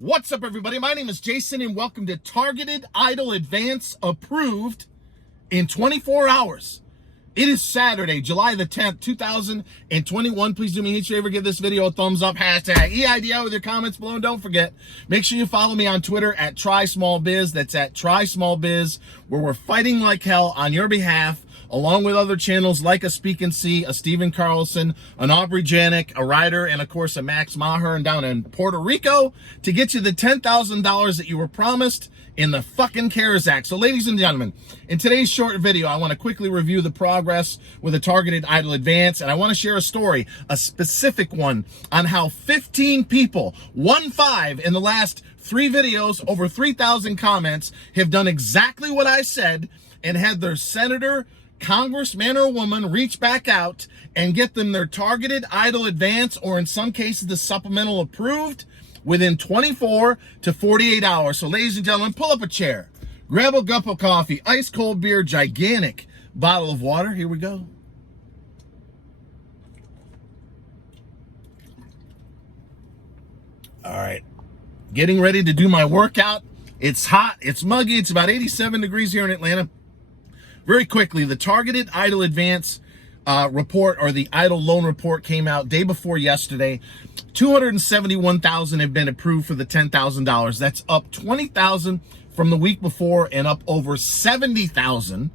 What's up, everybody? My name is Jason, and welcome to Targeted Eidl Advance approved in 24 hours. It is Saturday, July the 10th, 2021. Please do me a favor, give this video a thumbs up, hashtag EIDL with your comments below. And don't forget, make sure you follow me on Twitter at TrySmallBiz. That's at TrySmallBiz, where we're fighting like hell on your behalf, along with other channels like a Speak and See, a Steven Carlson, an Aubrey Janik, a Ryder, and of course a Max Maher down in Puerto Rico, to get you the $10,000 that you were promised in the fucking CARES Act. So ladies and gentlemen, in today's short video, I want to quickly review the progress with a Targeted Eidl Advance, and I want to share a story, a specific one, on how 15 people, 1-5 in the last 3 videos, over 3,000 comments, have done exactly what I said and had their senator, congressman, or woman reach back out and get them their Targeted Eidl Advance, or in some cases the supplemental, approved within 24 to 48 hours. So ladies and gentlemen, pull up a chair, grab a cup of coffee, ice cold beer, gigantic bottle of water. Here we go. All right, getting ready to do my workout. It's hot, it's muggy, it's about 87 degrees here in Atlanta. Very quickly, the Targeted Eidl Advance report, or the Eidl loan report, came out day before yesterday. 271,000 have been approved for the $10,000. That's up 20,000 from the week before and up over 70,000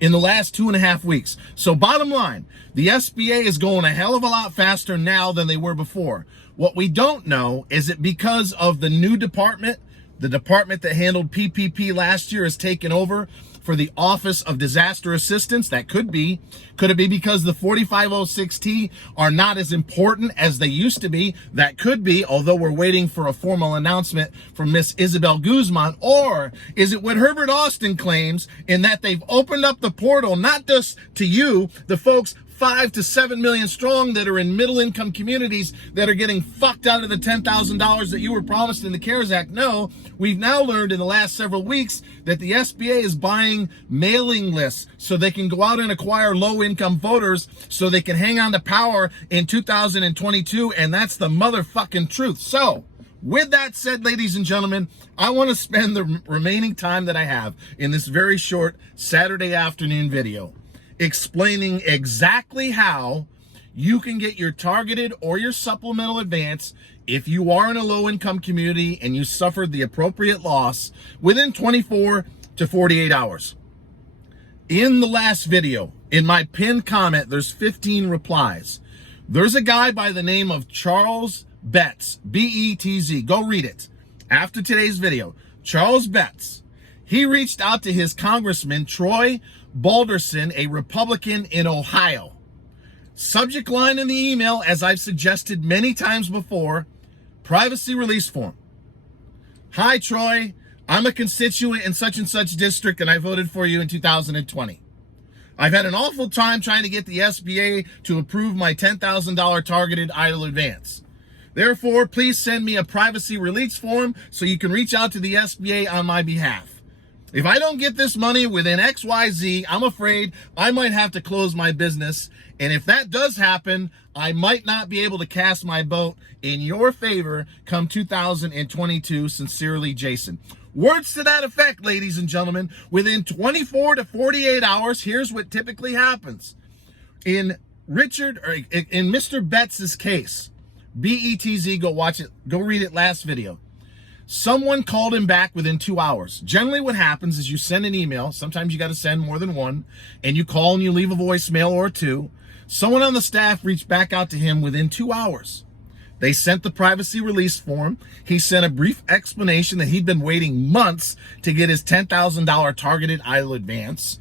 in the last 2.5 weeks. So bottom line, the SBA is going a hell of a lot faster now than they were before. What we don't know is it because of the new department, the department that handled PPP last year, has taken over for the Office of Disaster Assistance. That could be. Could it be because the 4506T are not as important as they used to be? That could be, although we're waiting for a formal announcement from Miss Isabel Guzman. Or is it what Herbert Austin claims, in that they've opened up the portal, not just to you, the folks 5 to 7 million strong that are in middle income communities that are getting fucked out of the $10,000 that you were promised in the CARES Act? No, we've now learned in the last several weeks that the SBA is buying mailing lists so they can go out and acquire low income voters so they can hang on to power in 2022. And that's the motherfucking truth. So with that said, ladies and gentlemen, I want to spend the remaining time that I have in this very short Saturday afternoon video explaining exactly how you can get your targeted or your supplemental advance if you are in a low-income community and you suffered the appropriate loss within 24 to 48 hours. In the last video, in my pinned comment, there's 15 replies. There's a guy by the name of Charles Betts, B-E-T-Z. Go read it after today's video. Charles Betts. He reached out to his congressman, Troy Balderson, a Republican in Ohio. Subject line in the email, as I've suggested many times before, privacy release form. Hi, Troy. I'm a constituent in such and such district, and I voted for you in 2020. I've had an awful time trying to get the SBA to approve my $10,000 Targeted Eidl Advance. Therefore, please send me a privacy release form so you can reach out to the SBA on my behalf. If I don't get this money within XYZ, I'm afraid I might have to close my business. And if that does happen, I might not be able to cast my vote in your favor come 2022. Sincerely, Jason. Words to that effect, ladies and gentlemen. Within 24 to 48 hours, here's what typically happens. In Mr. Betts' case, B-E-T-Z, go watch it, go read it last video. Someone called him back within 2 hours. Generally what happens is you send an email. Sometimes you got to send more than one. And you call and you leave a voicemail or two. Someone on the staff reached back out to him within 2 hours. They sent the privacy release form. He sent a brief explanation that he'd been waiting months to get his $10,000 Targeted Eidl Advance.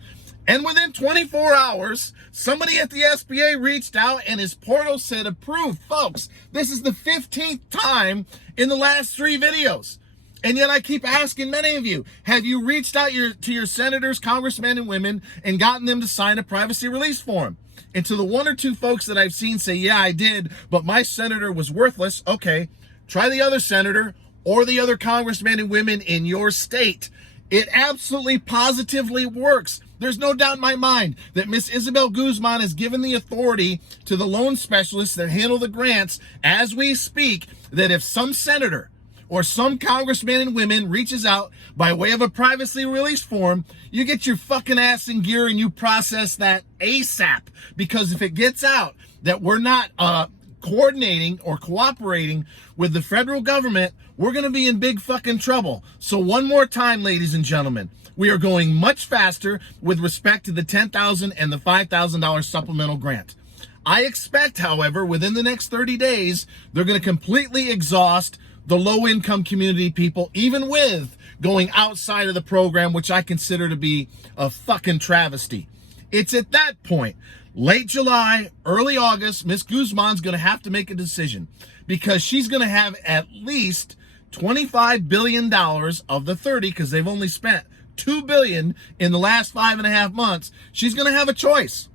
And within 24 hours, somebody at the SBA reached out and his portal said approved. Folks, this is the 15th time in the last 3 videos. And yet I keep asking many of you, have you reached out to your senators, congressmen, and women and gotten them to sign a privacy release form? And to the 1 or 2 folks that I've seen say, yeah, I did, but my senator was worthless. Okay, try the other senator or the other congressmen and women in your state. It absolutely positively works. There's no doubt in my mind that Miss Isabel Guzman has given the authority to the loan specialists that handle the grants as we speak, that if some senator or some congressman and women reaches out by way of a privacy release form, you get your fucking ass in gear and you process that ASAP. Because if it gets out that we're not coordinating or cooperating with the federal government, we're going to be in big fucking trouble. So one more time, ladies and gentlemen, we are going much faster with respect to the $10,000 and the $5,000 supplemental grant. I expect, however, within the next 30 days, they're going to completely exhaust the low-income community people, even with going outside of the program, which I consider to be a fucking travesty. It's at that point, late July, early August, Ms. Guzman's going to have to make a decision, because she's going to have at least $25 billion of the 30, because they've only spent $2 billion in the last 5.5 months. She's going to have a choice.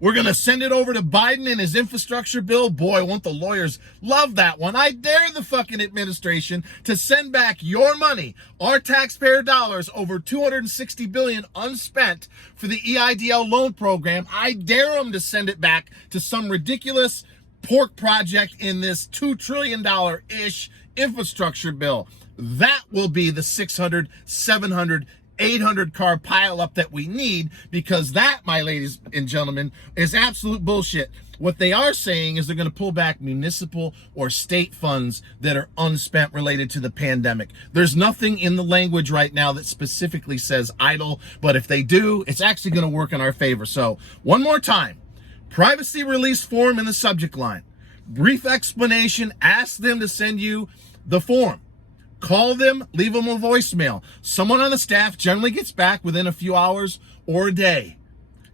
We're going to send it over to Biden and his infrastructure bill. Boy, won't the lawyers love that one. I dare the fucking administration to send back your money, our taxpayer dollars, over $260 billion unspent for the EIDL loan program. I dare them to send it back to some ridiculous pork project in this $2 trillion-ish infrastructure bill. That will be the 600, 700, 800 car pileup that we need, because that, my ladies and gentlemen, is absolute bullshit. What they are saying is they're going to pull back municipal or state funds that are unspent related to the pandemic. There's nothing in the language right now that specifically says Eidl, but if they do, it's actually going to work in our favor. So one more time, privacy release form in the subject line, brief explanation, ask them to send you the form. Call them, leave them a voicemail. Someone on the staff generally gets back within a few hours or a day.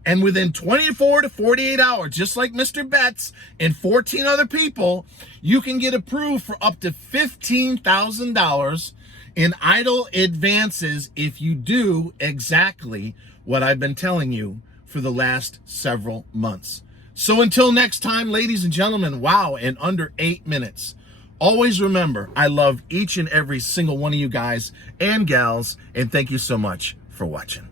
And within 24 to 48 hours, just like Mr. Betts and 14 other people, you can get approved for up to $15,000 in Eidl advances if you do exactly what I've been telling you for the last several months. So until next time, ladies and gentlemen, wow, in under 8 minutes. Always remember, I love each and every single one of you guys and gals, and thank you so much for watching.